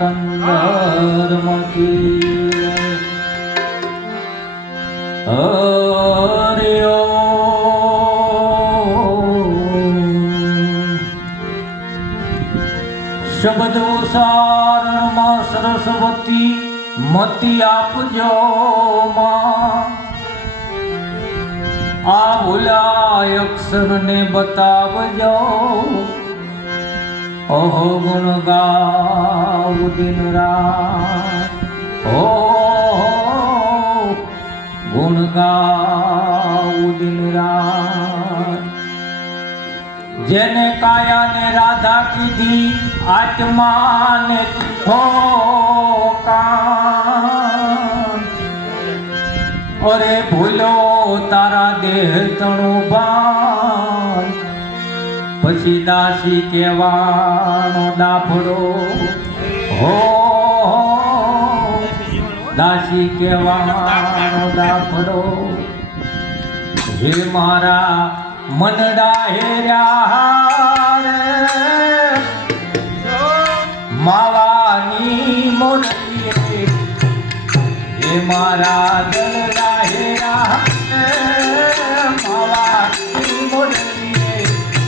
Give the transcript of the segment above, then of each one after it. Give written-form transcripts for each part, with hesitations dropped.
તંદર મકી હરે શબ્દ ઉચ્ચારણમાં સરસ્વતી મતિ આપજો માં આ ભૂલાય અક્ષરને બતાવજો ઓહો ગુણ ગાવ દિન રાત ઓ ગુણ ગાવ દિન રાત જેને કાયાને રાધા કીધી આત્માને હો કાન અરે ભૂલો તારા દેહ તણું ભાન પછી દાસી કહેવાનો દાફડો હો દાસી કહેવાનો દાફડો હે મારા મનડા હેર્યા રે માવાની મોરલીએ હે મારા દલડા હેર્યા માવાની મોરલીએ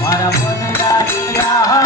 મારા મનડા હેર્યા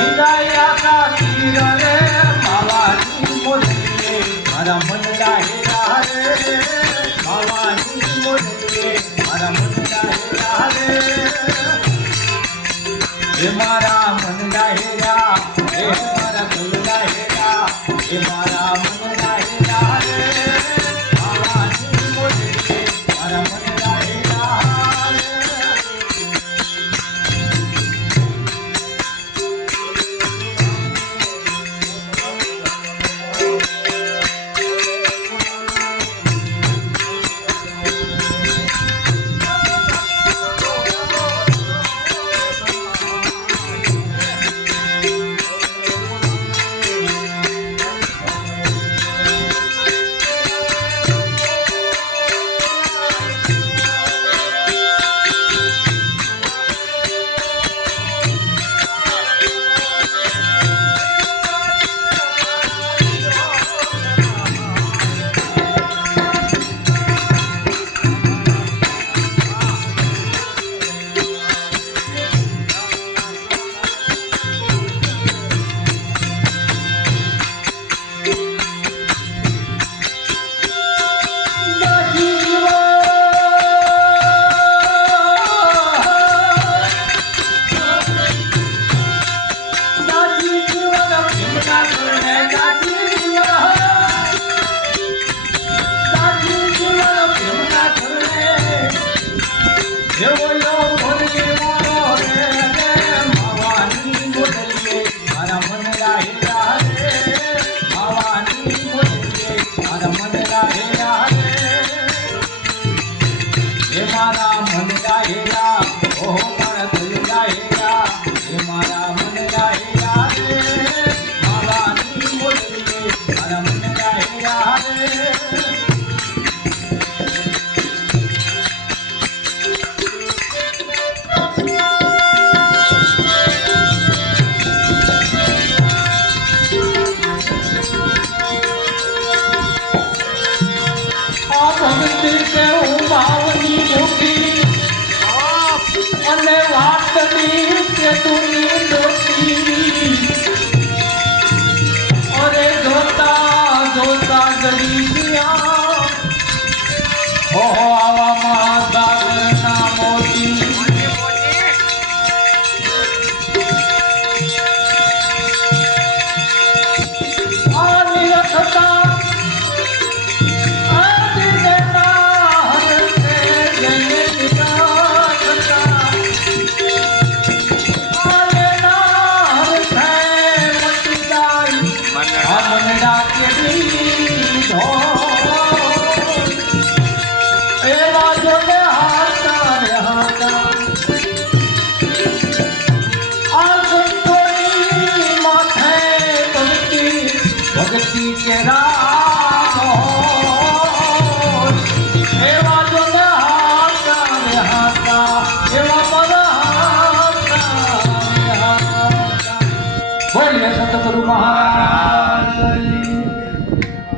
વિદાયા તીર રે માવાની મોરલીએ મારા મન ડાહેરા રે માવાની મોરલીએ મારા મન ડાહેરા રે હે મારા મન ડાહેરા હે મારા મન ડાહેરા હે મારા મન ડાહેરા રે માવાની મોરલીએ મારા મન ડાહેરા રે અને વાતની કે તું